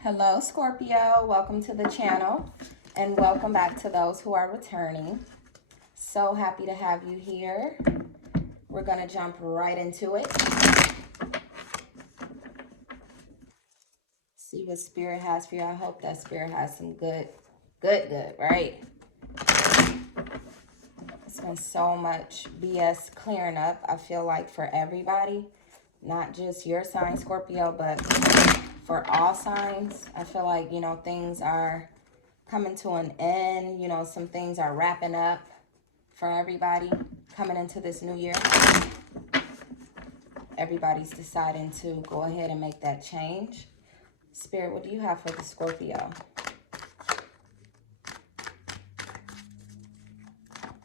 Hello, Scorpio. Welcome to the channel and welcome back to those who are returning. So happy to have you here. We're going to jump right into it. See what Spirit has for you. I hope that Spirit has some good, right? It's been so much BS clearing up, I feel like, for everybody. Not just your sign, Scorpio, but for all signs. I feel like, things are coming to an end. Some things are wrapping up for everybody coming into this new year. Everybody's deciding to go ahead and make that change. Spirit, what do you have for the Scorpio?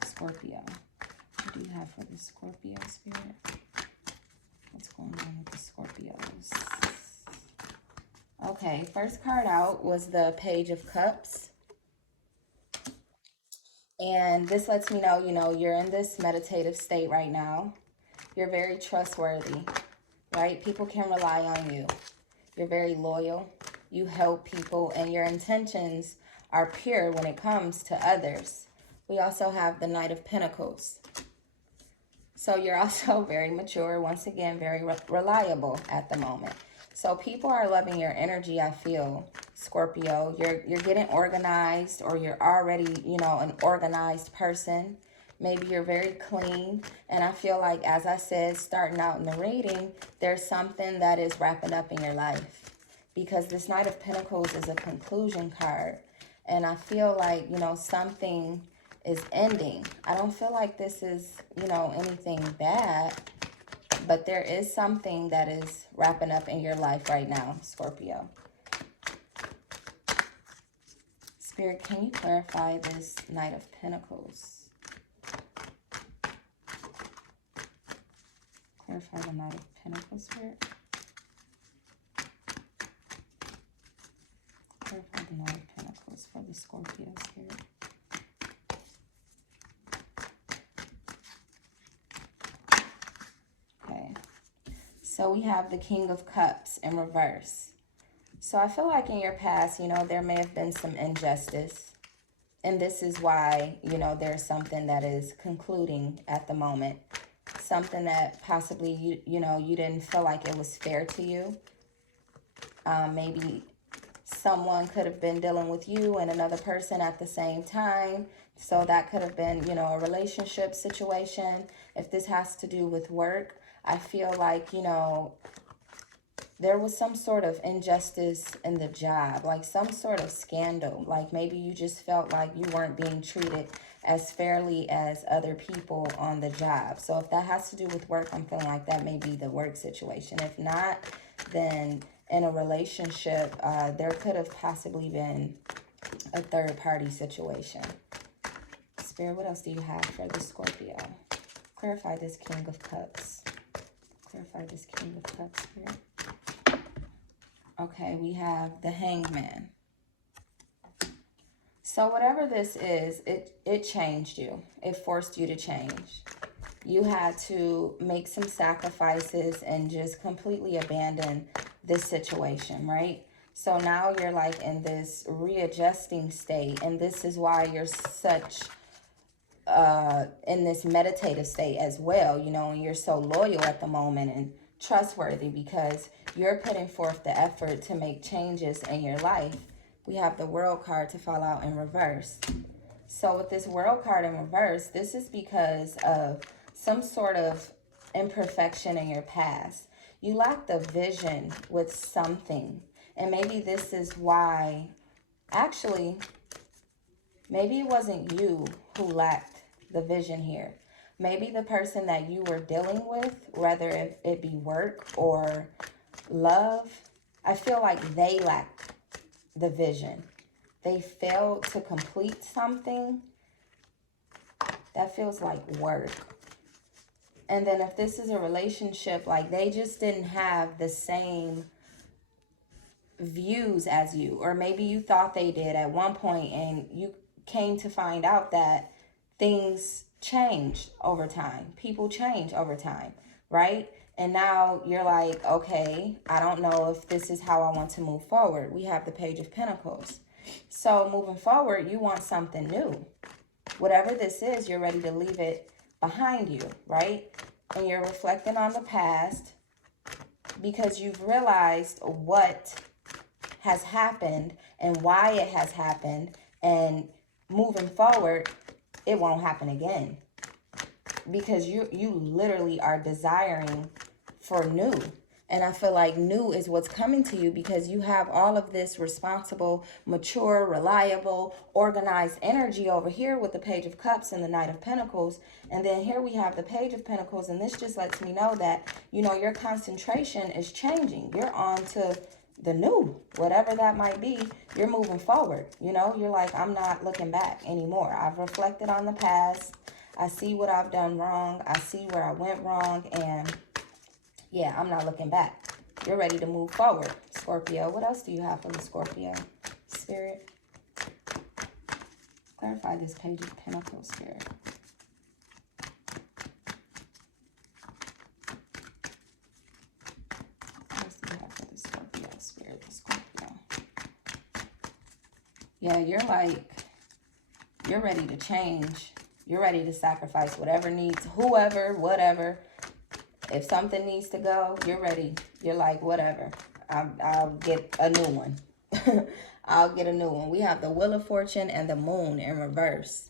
Scorpio. What do you have for the Scorpio, Spirit? What's going on with the Scorpios? Okay, first card out was the Page of Cups. And this lets me know, you're in this meditative state right now. You're very trustworthy, right? People can rely on you. You're very loyal. You help people, and your intentions are pure when it comes to others. We also have the Knight of Pentacles. So you're also very mature, once again, very reliable at the moment. So people are loving your energy, I feel, Scorpio. You're getting organized, or you're already, an organized person. Maybe you're very clean. And I feel like, as I said, starting out in the reading, there's something that is wrapping up in your life. Because this Knight of Pentacles is a conclusion card. And I feel like, something is ending. I don't feel like this is, anything bad. But there is something that is wrapping up in your life right now, Scorpio. Spirit, can you clarify this Knight of Pentacles? Clarify the Knight of Pentacles, Spirit. Clarify the Knight of Pentacles for the Scorpio, Spirit. Okay. So we have the King of Cups in reverse. So I feel like in your past, there may have been some injustice. And this is why, there's something that is concluding at the moment. Something that possibly, you didn't feel like it was fair to you. Maybe someone could have been dealing with you and another person at the same time. So that could have been, a relationship situation. If this has to do with work, I feel like, there was some sort of injustice in the job, like some sort of scandal. Like maybe you just felt like you weren't being treated as fairly as other people on the job. So if that has to do with work, I'm feeling like that may be the work situation. If not, then in a relationship, there could have possibly been a third party situation. Spirit, what else do you have for the Scorpio? Clarify this King of Cups. Clarify this King of Cups, Spirit. Okay, we have the Hangman. So whatever this is, it changed you. It forced you to change. You had to make some sacrifices and just completely abandon this situation, right? So now you're like in this readjusting state, and this is why you're such in this meditative state as well, and you're so loyal at the moment and trustworthy because you're putting forth the effort to make changes in your life. We have the World card to fall out in reverse. So with this World card in reverse, this is because of some sort of imperfection in your past. You lacked a vision with something. And maybe this is why, actually, maybe it wasn't you who lacked the vision here. Maybe the person that you were dealing with, whether it be work or love, I feel like they lacked the vision. They failed to complete something that feels like work. And then if this is a relationship, like they just didn't have the same views as you, or maybe you thought they did at one point and you came to find out that things change over time. People change over time, right? And now you're like, okay, I don't know if this is how I want to move forward. We have the Page of Pentacles. So moving forward, you want something new. Whatever this is, you're ready to leave it behind you, right? And you're reflecting on the past because you've realized what has happened and why it has happened. And moving forward, it won't happen again. Because you literally are desiring for new. And I feel like new is what's coming to you because you have all of this responsible, mature, reliable, organized energy over here with the Page of Cups and the Knight of Pentacles. And then here we have the Page of Pentacles. And this just lets me know that, you know, your concentration is changing. You're on to the new, whatever that might be. You're moving forward. You know, you're like, I'm not looking back anymore. I've reflected on the past. I see what I've done wrong. I see where I went wrong. And yeah, I'm not looking back. You're ready to move forward, Scorpio. What else do you have for the Scorpio? Spirit. Clarify this Page of Pentacles, Spirit. What else do you have for the Scorpio, Spirit, the Scorpio? Yeah, you're ready to change. You're ready to sacrifice whatever needs, whoever, whatever. If something needs to go, you're ready. You're like, whatever. I'll get a new one. I'll get a new one. We have the Wheel of Fortune and the Moon in reverse.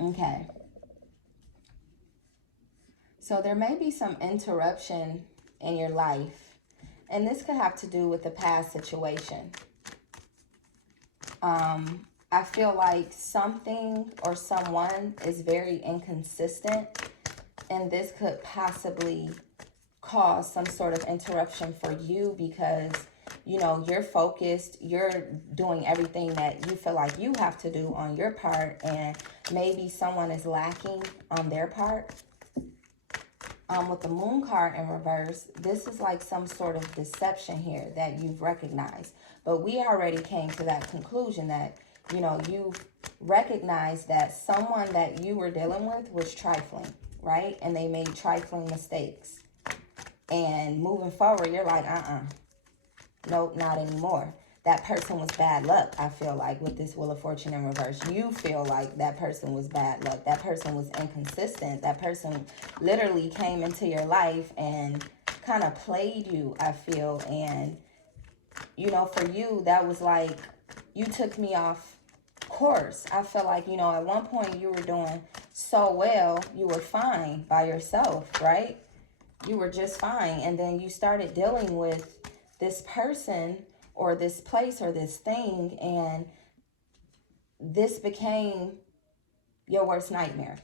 Okay. So there may be some interruption in your life. And this could have to do with the past situation. I feel like something or someone is very inconsistent, and this could possibly cause some sort of interruption for you because, you know, you're focused, you're doing everything that you feel like you have to do on your part, and maybe someone is lacking on their part. With the Moon card in reverse, this is like some sort of deception here that you've recognized. But we already came to that conclusion that, you know, you've recognized that someone that you were dealing with was trifling, right? And they made trifling mistakes. And moving forward, you're like, nope, not anymore. That person was bad luck, I feel like, with this Wheel of Fortune in reverse. You feel like that person was bad luck. That person was inconsistent. That person literally came into your life and kind of played you, I feel. And, you know, for you, that was like, you took me off course. I feel like, you know, at one point you were doing so well. You were fine by yourself, right? You were just fine. And then you started dealing with this person or this place or this thing, and this became your worst nightmare.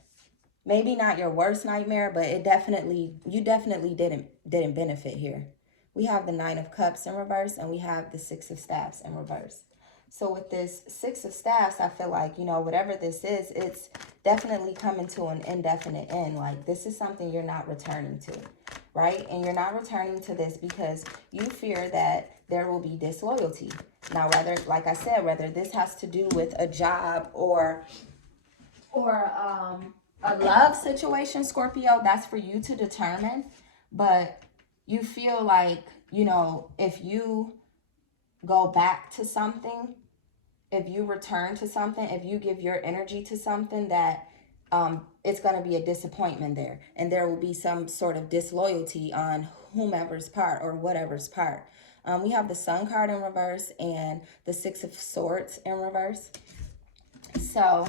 Maybe not your worst nightmare, but it definitely, you definitely didn't benefit here. We have the Nine of Cups in reverse, and we have the Six of Staffs in reverse. So with this Six of Staffs, I feel like, you know, whatever this is, it's definitely coming to an indefinite end. Like, this is something you're not returning to, right? And you're not returning to this because you fear that there will be disloyalty. Now, whether, like I said, whether this has to do with a job or a love situation, Scorpio, that's for you to determine. But you feel like, you know, if you go back to something, if you return to something, if you give your energy to something, that it's going to be a disappointment there. And there will be some sort of disloyalty on whomever's part or whatever's part. We have the Sun card in reverse and the Six of Swords in reverse. So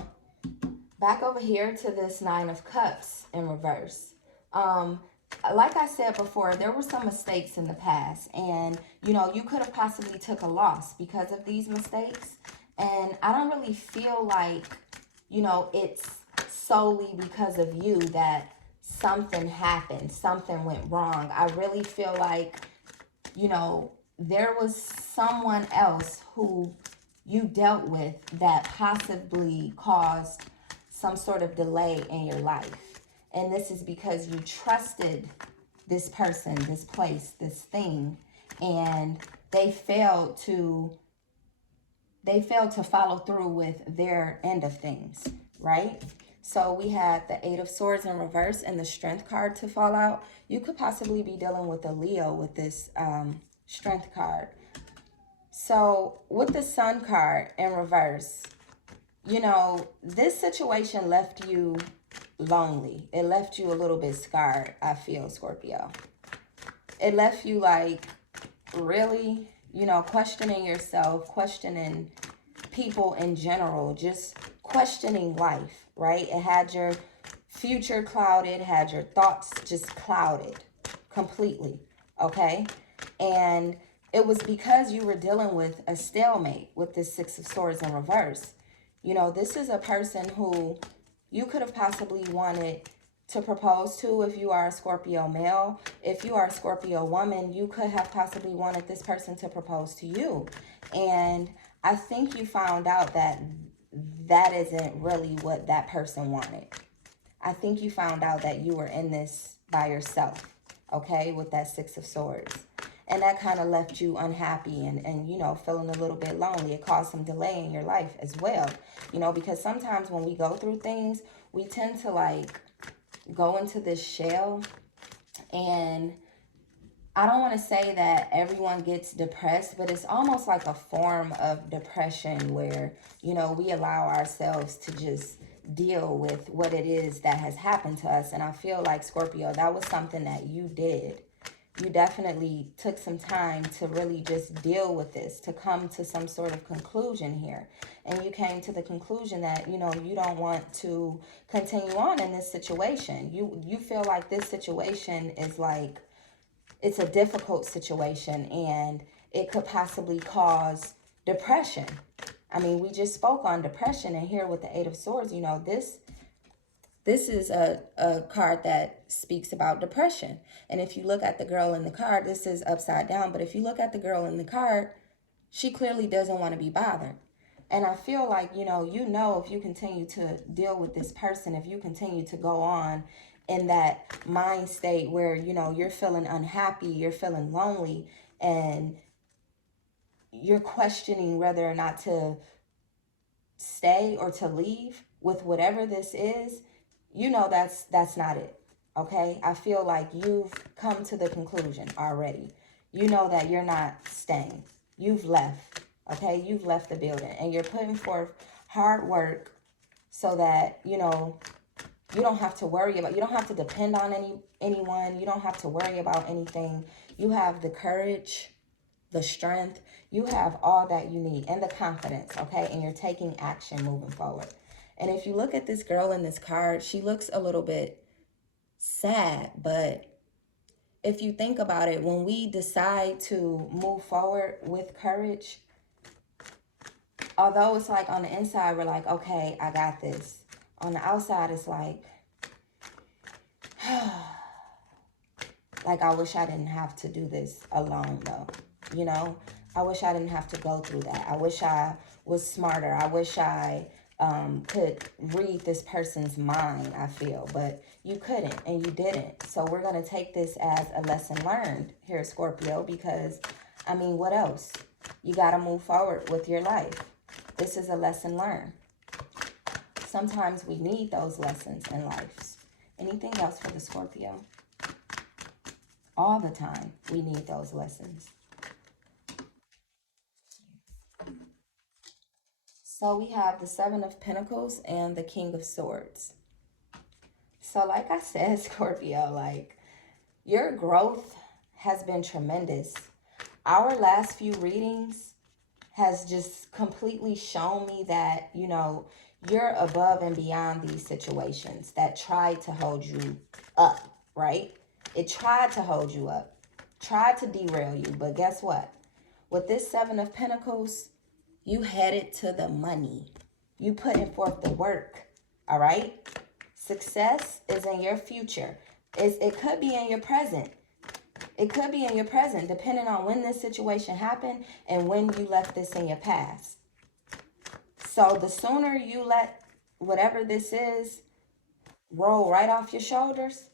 back over here to this Nine of Cups in reverse. Like I said before, there were some mistakes in the past, and, you know, you could have possibly took a loss because of these mistakes. And I don't really feel like, you know, it's solely because of you that something happened, something went wrong. I really feel like, you know, there was someone else who you dealt with that possibly caused some sort of delay in your life. And this is because you trusted this person, this place, this thing, and they failed to follow through with their end of things, right? So we had the Eight of Swords in reverse and the Strength card to fall out. You could possibly be dealing with a Leo with this Strength card. So with the Sun card in reverse, you know, this situation left you lonely. It left you a little bit scarred, I feel, Scorpio. It left you like really, you know, questioning yourself, questioning people in general, just questioning life, right? It had your future clouded, had your thoughts just clouded completely, okay? And it was because you were dealing with a stalemate with this Six of Swords in reverse. You know, this is a person who you could have possibly wanted to propose to if you are a Scorpio male. If you are a Scorpio woman, you could have possibly wanted this person to propose to you. And I think you found out that that isn't really what that person wanted. I think you found out that you were in this by yourself, okay, with that Six of Swords. And that kind of left you unhappy and, you know, feeling a little bit lonely. It caused some delay in your life as well, you know, because sometimes when we go through things, we tend to, like, go into this shell. And I don't want to say that everyone gets depressed, but it's almost like a form of depression where, you know, we allow ourselves to just deal with what it is that has happened to us. And I feel like, Scorpio, that was something that you did. You definitely took some time to really just deal with this, to come to some sort of conclusion here. And you came to the conclusion that, you know, you don't want to continue on in this situation. You feel like this situation is like, it's a difficult situation and it could possibly cause depression. I mean, we just spoke on depression, and here with the Eight of Swords, you know, this is a card that speaks about depression. And if you look at the girl in the card, this is upside down, but if you look at the girl in the card, she clearly doesn't want to be bothered. And I feel like, you know, if you continue to deal with this person, if you continue to go on in that mind state where, you know, you're feeling unhappy, you're feeling lonely, and you're questioning whether or not to stay or to leave with whatever this is, you know, that's not it. Okay? I feel like you've come to the conclusion already. You know that you're not staying. You've left. Okay? You've left the building, and you're putting forth hard work so that, you know, you don't have to worry about, you don't have to depend on anyone. You don't have to worry about anything. You have the courage, the strength. You have all that you need, and the confidence, okay? And you're taking action moving forward. And if you look at this girl in this card, she looks a little bit sad, but if you think about it, when we decide to move forward with courage, although it's like on the inside, we're like, okay, I got this. On the outside, it's like, like, I wish I didn't have to do this alone, though. You know, I wish I didn't have to go through that. I wish I was smarter. I wish I could read this person's mind, I feel. But you couldn't, and you didn't. So we're going to take this as a lesson learned here, Scorpio, because, I mean, what else? You got to move forward with your life. This is a lesson learned. Sometimes we need those lessons in life. Anything else for the Scorpio? All the time, we need those lessons. So we have the Seven of Pentacles and the King of Swords. So like I said, Scorpio, like, your growth has been tremendous. Our last few readings has just completely shown me that, you know, you're above and beyond these situations that tried to hold you up, right? It tried to hold you up, tried to derail you, but guess what? With this Seven of Pentacles, you headed to the money. You putting forth the work, all right? Success is in your future. It could be in your present. It could be in your present, depending on when this situation happened and when you left this in your past. So the sooner you let whatever this is roll right off your shoulders,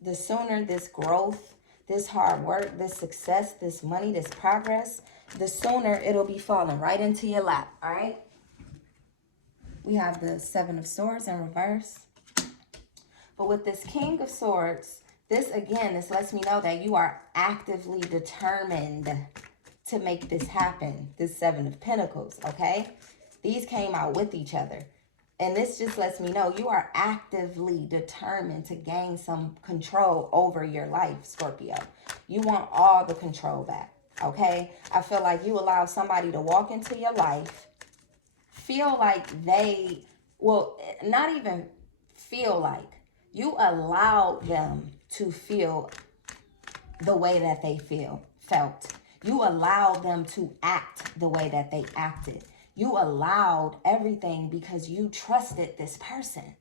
the sooner this growth, this hard work, this success, this money, this progress, the sooner it'll be falling right into your lap, all right? We have the Seven of Swords in reverse. But with this King of Swords, this lets me know that you are actively determined to make this happen. This Seven of Pentacles, okay? These came out with each other. And this just lets me know you are actively determined to gain some control over your life, Scorpio. You want all the control back, okay? I feel like you allow somebody to walk into your life, feel like they, well, not even feel like, you allow them to feel the way that they felt. You allowed them to act the way that they acted. You allowed everything because you trusted this person.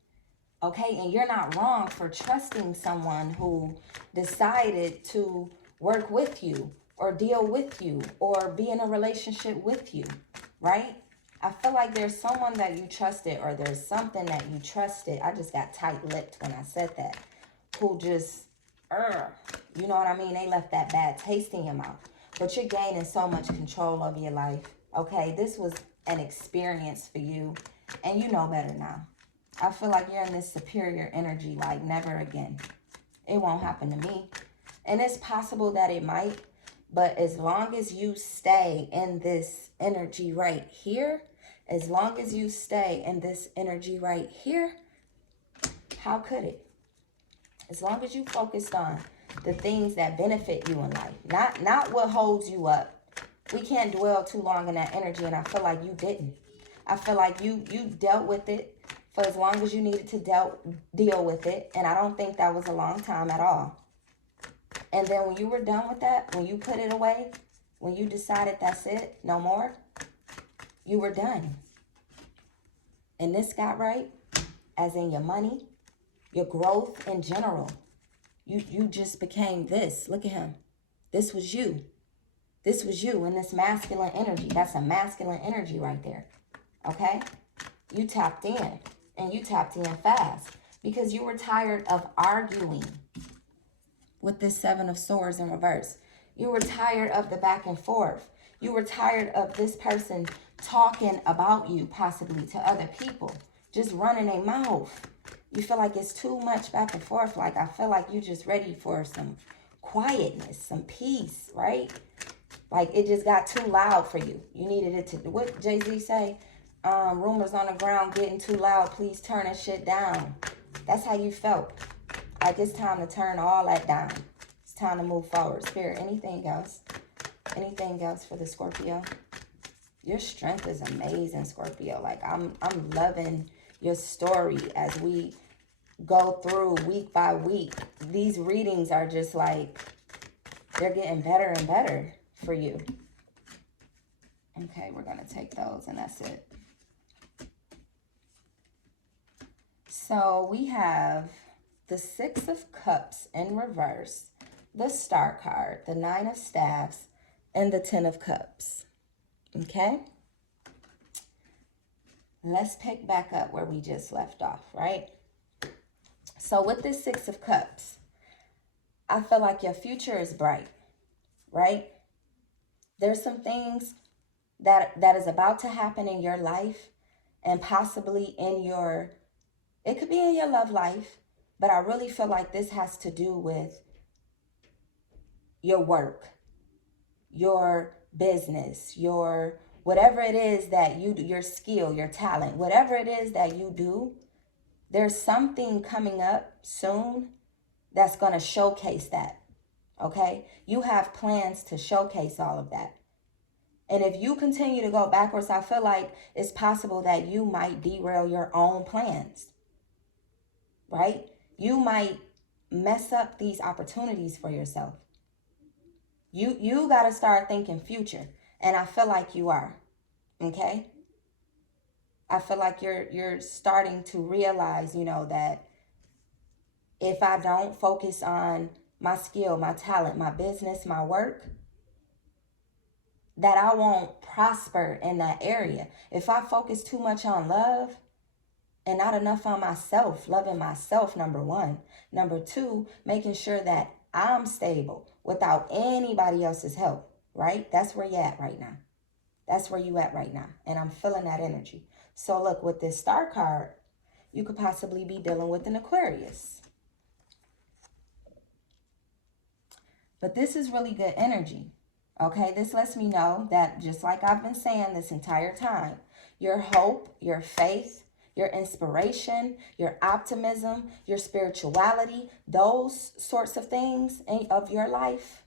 Okay, and you're not wrong for trusting someone who decided to work with you or deal with you or be in a relationship with you, right? I feel like there's someone that you trusted or there's something that you trusted. I just got tight-lipped when I said that. Who just, you know what I mean? They left that bad taste in your mouth. But you're gaining so much control over your life, okay? This was an experience for you, and you know better now. I feel like you're in this superior energy like never again. It won't happen to me. And it's possible that it might, but as long as you stay in this energy right here, as long as you stay in this energy right here, how could it? As long as you focused on the things that benefit you in life, not what holds you up. We can't dwell too long in that energy, and I feel like you didn't. I feel like you dealt with it for as long as you needed to deal with it, and I don't think that was a long time at all. And then when you were done with that, when you put it away, when you decided that's it, no more, you were done. And this got right, as in your money, your growth in general. You just became this. Look at him. This was you. This was you in this masculine energy. That's a masculine energy right there. Okay? You tapped in. And you tapped in fast. Because you were tired of arguing with this Seven of Swords in reverse. You were tired of the back and forth. You were tired of this person talking about you possibly to other people. Just running their mouth. You feel like it's too much back and forth. Like, I feel like you're just ready for some quietness, some peace, right? Like, it just got too loud for you. You needed it to, what Jay-Z say? Rumors on the ground getting too loud. Please turn that shit down. That's how you felt. Like, it's time to turn all that down. It's time to move forward. Spirit, anything else? Anything else for the Scorpio? Your strength is amazing, Scorpio. Like, I'm loving your story as we go through week by week. These readings are just like, they're getting better and better for you. Okay, we're going to take those and that's it. So we have the Six of Cups in reverse, the Star card, the Nine of Staffs, and the Ten of Cups. Okay? Let's pick back up where we just left off, right? So with this Six of Cups, I feel like your future is bright, right? There's some things that is about to happen in your life and possibly in your, it could be in your love life, but I really feel like this has to do with your work, your business, your whatever it is that you do, your skill, your talent, whatever it is that you do, there's something coming up soon that's going to showcase that, okay? You have plans to showcase all of that. And if you continue to go backwards, I feel like it's possible that you might derail your own plans, right? You might mess up these opportunities for yourself. You got to start thinking future. And I feel like you are, okay? I feel like you're starting to realize, you know, that if I don't focus on my skill, my talent, my business, my work, that I won't prosper in that area. If I focus too much on love and not enough on myself, loving myself, number one. Number two, making sure that I'm stable without anybody else's help, right? That's where you're at right now. That's where you at right now. And I'm feeling that energy. So look, with this star card, you could possibly be dealing with an Aquarius. But this is really good energy. Okay, this lets me know that, just like I've been saying this entire time, your hope, your faith, your inspiration, your optimism, your spirituality, those sorts of things of your life,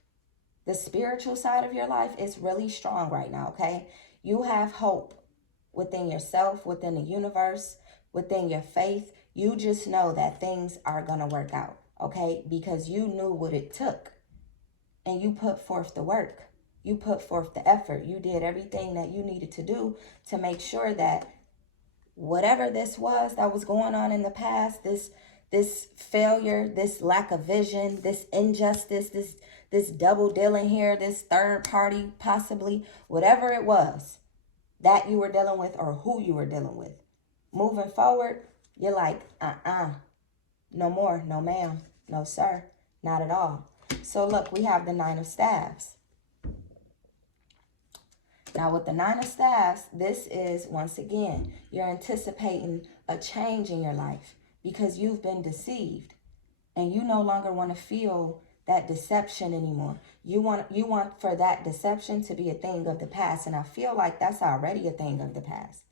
the spiritual side of your life is really strong right now, okay? You have hope within yourself, within the universe, within your faith. You just know that things are going to work out, okay? Because you knew what it took and you put forth the work. You put forth the effort. You did everything that you needed to do to make sure that whatever this was that was going on in the past, this failure, this lack of vision, this injustice, this double dealing here, this third party possibly, whatever it was that you were dealing with or who you were dealing with. Moving forward, you're like, no more, no ma'am, no sir, not at all. So look, we have the Nine of Staves. Now with the Nine of Staves, this is, once again, you're anticipating a change in your life because you've been deceived and you no longer want to feel that deception anymore. You want for that deception to be a thing of the past, and I feel like that's already a thing of the past.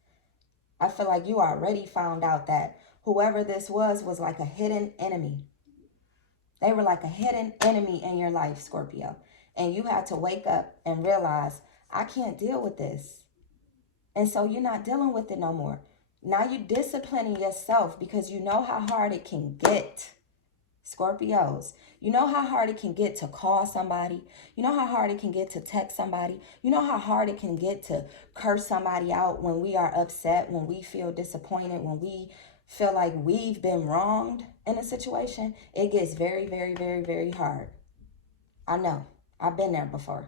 I feel like you already found out that whoever this was like a hidden enemy. They were like a hidden enemy in your life, Scorpio. And you had to wake up and realize, I can't deal with this. And so you're not dealing with it no more. Now you're disciplining yourself because you know how hard it can get. Scorpios, you know how hard it can get to call somebody. You know how hard it can get to text somebody. You know how hard it can get to curse somebody out when we are upset, when we feel disappointed, when we feel like we've been wronged in a situation. It gets very, very, very, very hard. I know. I've been there before.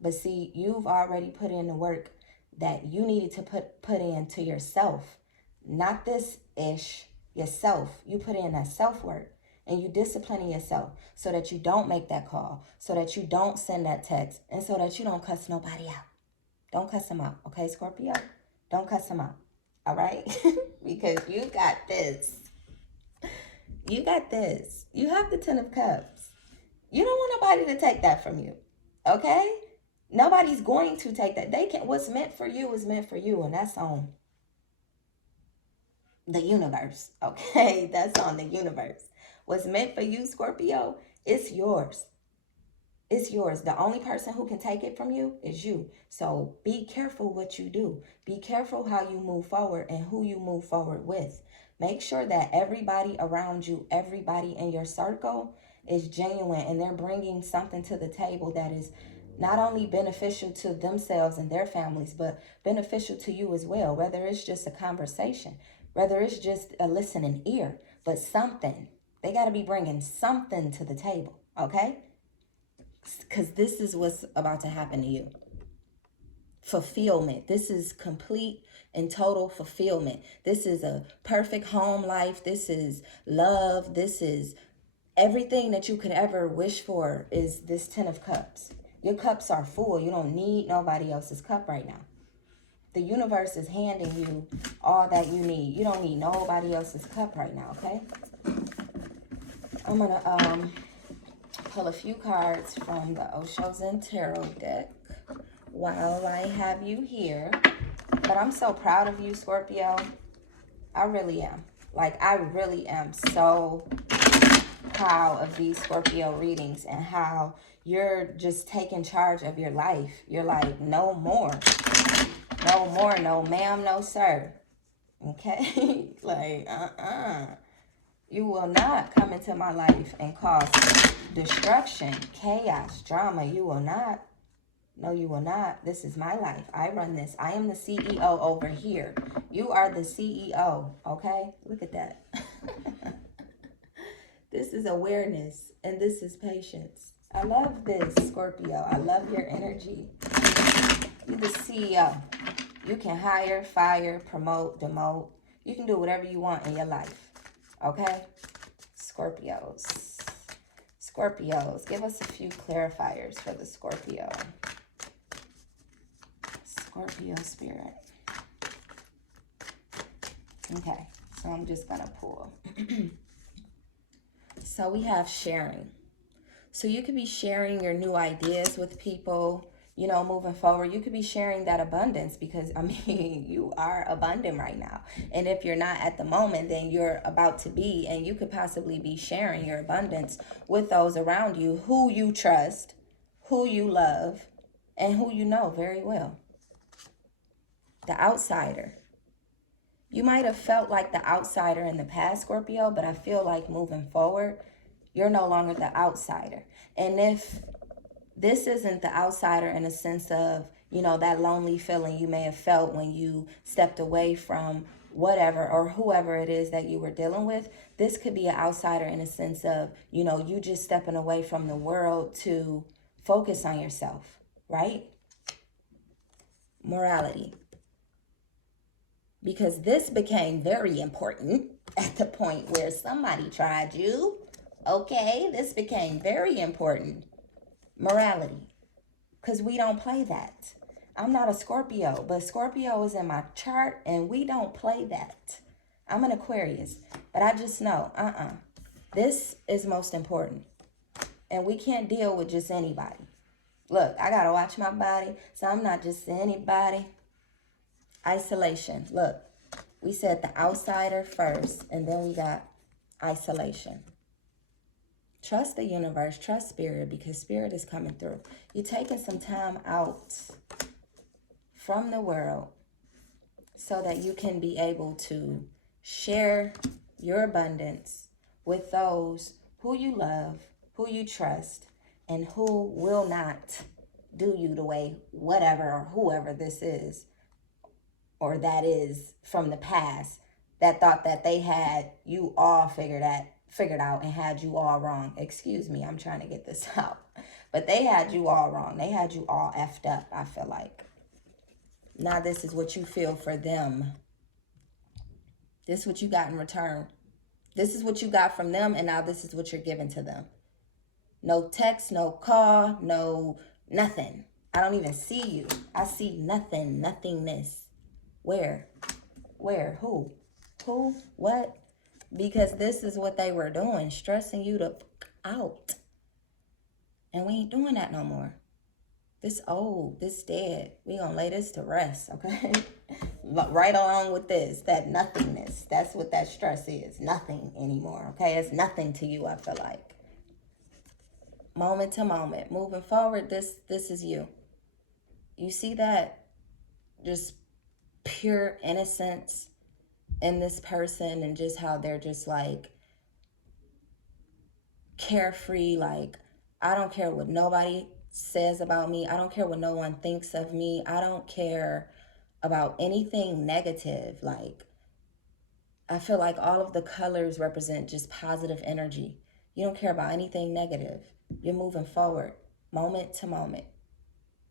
But see, you've already put in the work that you needed to put into yourself. Not this ish, yourself. You put in that self-work. And you disciplining yourself so that you don't make that call, so that you don't send that text, and so that you don't cuss nobody out. Don't cuss them out, okay, Scorpio? Don't cuss them out, all right? Because you got this. You got this. You have the Ten of Cups. You don't want nobody to take that from you, okay? Nobody's going to take that. They can. What's meant for you is meant for you, and that's on the universe, okay? That's on the universe. What's meant for you, Scorpio, it's yours. It's yours. The only person who can take it from you is you. So be careful what you do. Be careful how you move forward and who you move forward with. Make sure that everybody around you, everybody in your circle is genuine and they're bringing something to the table that is not only beneficial to themselves and their families, but beneficial to you as well. Whether it's just a conversation, whether it's just a listening ear, but something. They got to be bringing something to the table, okay? Because this is what's about to happen to you. Fulfillment. This is complete and total fulfillment. This is a perfect home life. This is love. This is everything that you could ever wish for is this Ten of Cups. Your cups are full. You don't need nobody else's cup right now. The universe is handing you all that you need. You don't need nobody else's cup right now, okay? I'm going to pull a few cards from the Osho's and Tarot deck while I have you here. But I'm so proud of you, Scorpio. I really am. Like, I really am so proud of these Scorpio readings and how you're just taking charge of your life. You're like, no more. No more, no ma'am, no sir. Okay? Like, You will not come into my life and cause destruction, chaos, drama. You will not. No, you will not. This is my life. I run this. I am the CEO over here. You are the CEO, okay? Look at that. This is awareness, and this is patience. I love this, Scorpio. I love your energy. You're the CEO. You can hire, fire, promote, demote. You can do whatever you want in your life. Okay? Scorpios. Scorpios. Give us a few clarifiers for the Scorpio. Scorpio spirit. Okay, so I'm just going to pull. So we have sharing. So you could be sharing your new ideas with people, you know, moving forward. You could be sharing that abundance because, I mean, you are abundant right now. And if you're not at the moment, then you're about to be. And you could possibly be sharing your abundance with those around you who you trust, who you love, and who you know very well. The outsider. You might have felt like the outsider in the past, Scorpio, but I feel like moving forward, you're no longer the outsider. And if this isn't the outsider in a sense of, you know, that lonely feeling you may have felt when you stepped away from whatever or whoever it is that you were dealing with, this could be an outsider in a sense of, you know, you just stepping away from the world to focus on yourself, right? Morality. Because this became very important at the point where somebody tried you. Okay, this became very important. Morality. Because we don't play that. I'm not a Scorpio, but Scorpio is in my chart and we don't play that. I'm an Aquarius, but I just know, this is most important. And we can't deal with just anybody. Look, I got to watch my body, so I'm not just anybody. Isolation. Look, we said the outsider first, and then we got isolation. Trust the universe, trust spirit, because spirit is coming through. You're taking some time out from the world so that you can be able to share your abundance with those who you love, who you trust, and who will not do you the way whatever or whoever this is or that is from the past that thought that they had you all figured out and had you all wrong. Excuse me, I'm trying to get this out. But they had you all wrong. They had you all effed up, I feel like. Now this is what you feel for them. This is what you got in return. This is what you got from them, and now this is what you're giving to them. No text, no call, no nothing. I don't even see you. I see nothing, nothingness. Where? Who? What? Because this is what they were doing, stressing you the out. And we ain't doing that no more. This old, this dead. We gonna lay this to rest, okay? Right along with this, that nothingness. That's what that stress is. Nothing anymore, okay? It's nothing to you, I feel like. Moment to moment. Moving forward, this is you. You see that? Just pure innocence in this person and just how they're just like carefree, like I don't care what nobody says about me. I don't care what no one thinks of me. I don't care about anything negative. Like I feel like all of the colors represent just positive energy. You don't care about anything negative. You're moving forward, moment to moment,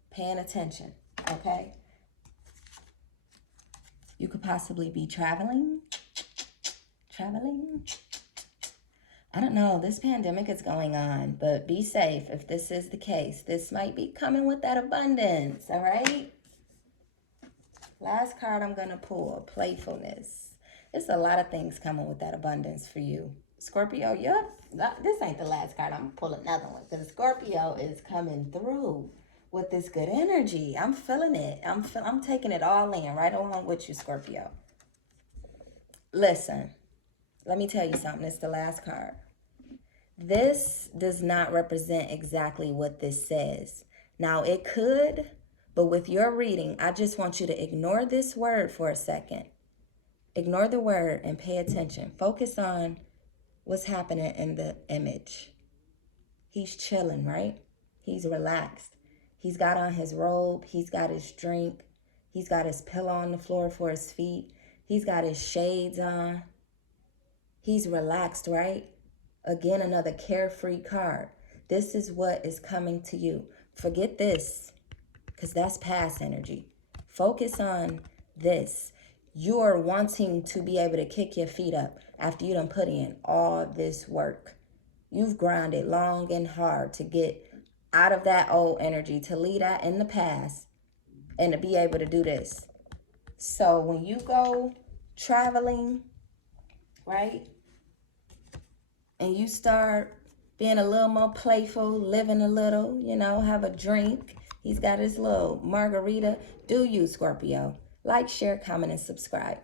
paying attention, okay? You could possibly be traveling. I don't know, this pandemic is going on, but be safe if this is the case. This might be coming with that abundance, all right? Last card I'm going to pull, playfulness. There's a lot of things coming with that abundance for you. Scorpio, this ain't the last card. I'm going to pull another one because Scorpio is coming through with this good energy. I'm feeling it. I'm taking it all in right along with you, Scorpio. Listen, let me tell you something. It's the last card. This does not represent exactly what this says. Now, it could, but with your reading, I just want you to ignore this word for a second. Ignore the word and pay attention. Focus on what's happening in the image. He's chilling, right? He's relaxed. He's got on his robe. He's got his drink. He's got his pillow on the floor for his feet. He's got his shades on. He's relaxed, right? Again, another carefree card. This is what is coming to you. Forget this, because that's past energy. Focus on this. You're wanting to be able to kick your feet up after you done put in all this work. You've grinded long and hard to get out of that old energy, to leave that in the past, and to be able to do this. So when you go traveling, right, and you start being a little more playful, living a little, you know, have a drink. He's got his little margarita. Do you, Scorpio? Like, share, comment, and subscribe.